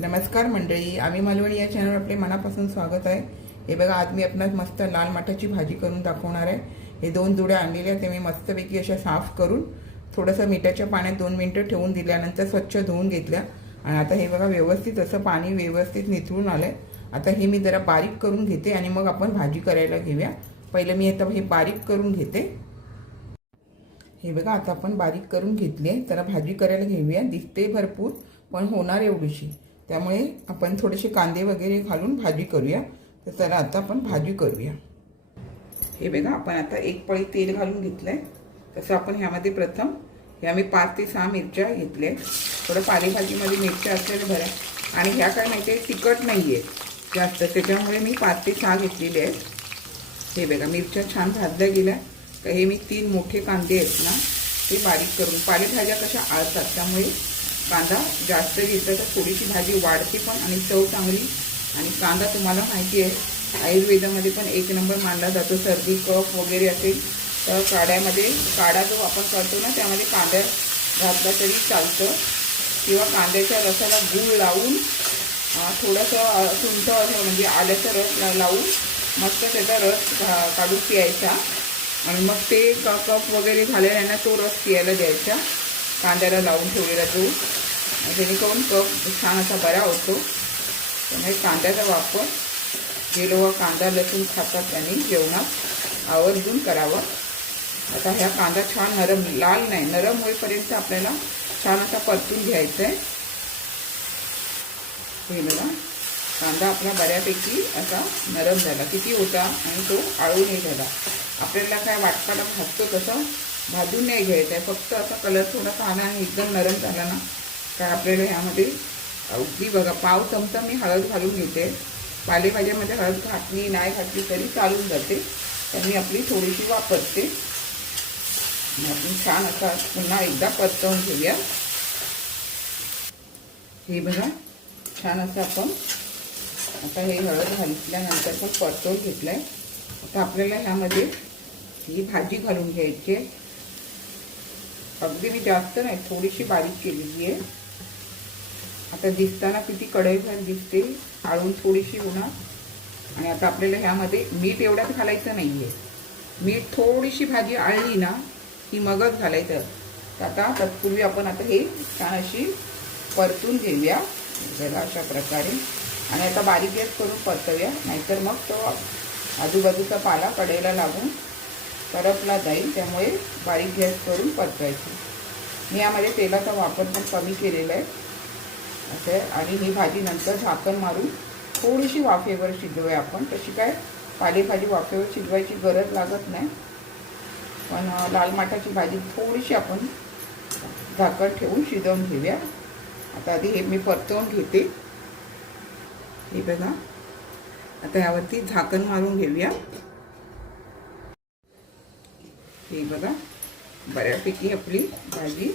नमस्कार मंडळी, आम्ही मालवणी या चॅनलवर आपले मनापासून स्वागत आहे। हे बघा, आज मी आपणास मस्त लाल माठाची भाजी करून दाखवणार आहे। हे 2 जुड्या आणलेल्या ते मी मस्तपैकी अशा साफ करून थोडंसं मिठाच्या पाण्यात 2 मिनिटं ठेवून दिल्यानंतर स्वच्छ धुवून घेतल्या आणि आता हे बघा व्यवस्थित असं पाणी व्यवस्थित निथळून आलंय। आता हे मी जरा बारीक करून घेते आणि मग आपण भाजी करायला घेऊया। पहिले मी आता हे बारीक करून घेते। हे बघा, आता आपण बारीक करून घेतले, तर भाजी करायला घेऊया। दिसते भरपूर पण होणार एवढीशी, त्यामुळे आपण थोडेसे कांदे वगैरे घालून भाजी करूया। तर चला आता आपण भाजी करूया। हे बघा, आपण आता 1 पळी तेल घालून घेतलंय। तसं आपण ह्यामध्ये प्रथम ह्या मी 5 ते 6 मिरच्या घेतल्या। थोडं पालेभाजीमध्ये मिरच्या असलेल्या बऱ्या, आणि ह्या काय माहिती आहे तिखट नाही आहे जास्त, त्याच्यामुळे मी 5 ते 6 घेतलेले आहेत। हे बघा, मिरच्या छान भाजल्या गेल्या। तर हे मी 3 मोठे कांदे आहेत ना, ते बारीक करून, पालेभाज्या कशा आळतात त्यामुळे कांदा जास्त घेतला तर थोडीशी भाजी वाढते पण आणि चव चांगली। आणि कांदा तुम्हाला माहिती आहे आयुर्वेदामध्ये पण 1 नंबर मानला जातो। सर्दी कफ वगैरे असेल तर काढा जो आपण करतो ना, त्यामध्ये कांदा घातला तरी चालतं, किंवा कांद्याच्या रसाला गूळ लावून थोडंसं सुंठ म्हणजे आल्याचा रस लावून मस्त त्याचा रस काढून प्यायचा, आणि मग ते कफ वगैरे झालेल्यांना तो रस प्यायला द्यायचा कांद्याला लावून ठेवलेला जो, जेणेकरून कफ छान असा बरा होतो। त्यामुळे कांद्याचा वापर जे लोक कांदा लसूण खातात त्यांनी जेवणात आवर्जून करावा। आता ह्या कांदा छान नरम, लाल नाही नरम होईपर्यंत आपल्याला छान असा परतून घ्यायचा आहे। हे बघा, कांदा आपला बऱ्यापैकी असा नरम झाला, किती होता आणि तो आळूनही झाला। आपल्याला काय वाटपाला भाजतो तसं भाजून नाही घ्यायचं आहे, फक्त असा कलर थोडासा आला आणि एकदम नरम झाला ना, काय आपल्याला ह्यामध्ये अगदी बघा पाव चमचा मी हळद घालून घेते। पालेभाज्यामध्ये हळद घातली नाही घातली तरी चालून जाते, तर मी आपली थोडीशी वापरते। आपण छान असा पुन्हा एकदा परतवून घेऊया। हे बघा, छान असं आपण आता हे हळद घातल्यानंतर पण परतवून घेतलंय। आता आपल्याला ह्यामध्ये ही भाजी घालून घ्यायची आहे। अगदी मी जास्त नाही, थोडीशी बारीक केलेली आहे। आता दिसताना किती कढईभर दिसते, आळून थोडीशी होणार। आणि आता आपल्याला ह्यामध्ये मीठ एवढ्यात घालायचं नाही आहे, मीठ थोडीशी भाजी आळली ना की मगच घालायचं। तर आता तत्पूर्वी आपण आता हे छान अशी परतून घेऊया जरा अशा प्रकारे, आणि आता बारीक गॅस करून परतूया, नाहीतर मग तो आजूबाजूचा पाला कढईला लागून करपला जाईल। त्यामुळे बारीक गॅस करून परतवायची। मी यामध्ये तेलाचा वापर पण कमी केलेला आहे असं, आणि ही भाजी नंतर झाकण मारून थोडीशी वाफेवर शिजवूया आपण। तशी काय पालेभाजी वाफेवर शिजवायची गरज लागत नाही, पण लाल माठाची भाजी थोडीशी आपण झाकण ठेवून शिजवून घेऊया। आता आधी हे मी परतवून घेते। हे बघा, आता यावरती झाकण मारून घेऊया। हे बघा, बऱ्यापैकी आपली भाजी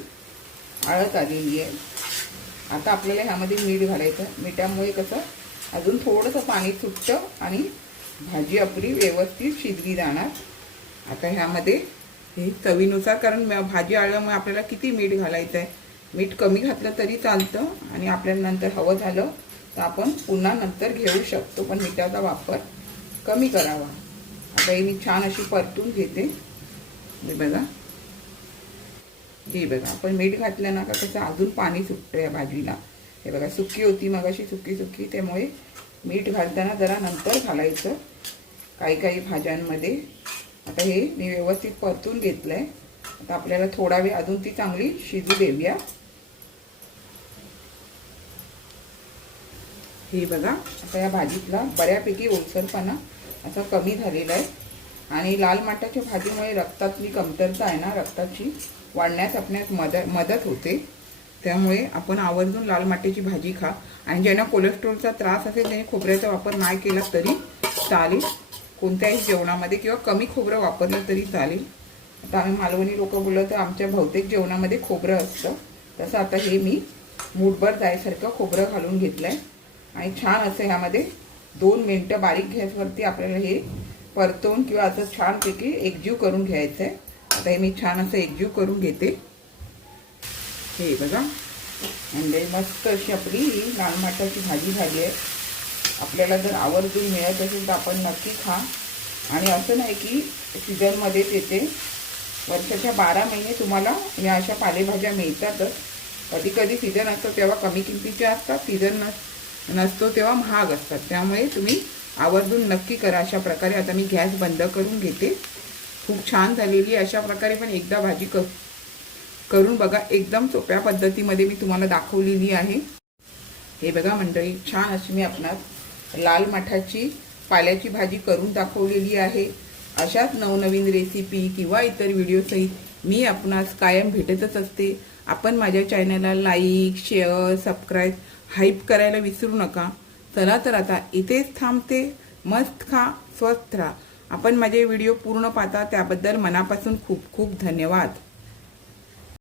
आळत आलेली आहे। आता आपल्याला ह्यामध्ये मीठ घालायचं। मिठामुळे कसं अजून थोडंसं पाणी सुटतं आणि भाजी आपली व्यवस्थित शिजली जाणार। आता ह्यामध्ये हे चवीनुसार, कारण भाजी आळल्यामुळे आपल्याला किती मीठ घालायचं आहे, मीठ कमी घातलं तरी चालतं, आणि आपल्याला नंतर हवं झालं तर आपण पुन्हा नंतर घेऊ शकतो, पण मिठाचा वापर कमी करावा। आता ही मी छान अशी परतून घेते। हे बघा, आपण मीठ घातलं ना का कसं अजून पाणी सुटतं या भाजीला। हे बघा, सुकी होती मगाशी, सुकी, त्यामुळे मीठ घालताना जरा नंतर घालायचं काही भाज्यांमध्ये। आता हे मी व्यवस्थित परतून घेतलंय। आता आपल्याला थोडा वेळ अजून ती चांगली शिजू देऊया। हे बघा, आता या भाजीतला बऱ्यापैकी ओलसरपणा असा कमी झालेला आहे, आणि लाल माठाच्या भाजीमुळे रक्तातली कमतरता आहे ना, रक्ताची वाढण्यास आपल्यास मदत होते। त्यामुळे आपण आवर्जून लाल माठाची भाजी खा। आणि ज्यांना कोलेस्ट्रॉलचा त्रास असेल त्यांनी खोबऱ्याचा वापर नाही केला तरी चालेल कोणत्याही जेवणामध्ये, किंवा कमी खोबरं वापरलं तरी चालेल। आता आम्ही मालवणी लोक बोललो तर आमच्या बहुतेक जेवणामध्ये खोबरं असतं, तसं आता हे मी मूठभर जायसारखं खोबरं घालून घेतलं आहे, आणि छान असं ह्यामध्ये 2 मिनिटं बारीक गॅसवरती आपल्याला हे परतवून किंवा असं छानपैकी एकजीव करून घ्यायचं आहे। आता हे मी छान असं एकजीव करून घेते। हे बघा, म्हणजे मस्त अशी आपली लाल माठाची भाजी झाली आहे. आपल्याला जर आवर्जून मिळत असेल तर आपण नक्की खा. आणि असं नाही की सीझनमध्येच येते, वर्षाच्या 12 महिने तुम्हाला या अशा पालेभाज्या मिळतातच. कधी कधी सीझन असतो तेव्हा कमी किमतीच्या असतात, सीझन नसतो तेव्हा महाग असतात. त्यामुळे तुम्ही आवर्जून नक्की करा अशा प्रकारे. आता मी गॅस बंद करून घेते. खूप छान झालेली अशा प्रकारे पण एकदा भाजी करून बघा. एकदम सोप्या पद्धतीमध्ये मी तुम्हाला दाखवलेली आहे. हे बघा मंडळी, छान अशी मी आपणास लाल माठाची पाल्याची भाजी करून दाखवलेली आहे. अशाच नवनवीन रेसिपी किंवा इतर व्हिडिओसहित मी आपणास कायम भेटतच असते. आपण माझ्या चॅनलला लाईक, शेअर, सबस्क्राईब, हाईप करायला विसरू नका. चला तर आता इथेच थांबते. मस्त खा, स्वस्थ राहा. आपण माझे व्हिडिओ पूर्ण पाहता त्याबद्दल मनापासून खूप खूप धन्यवाद.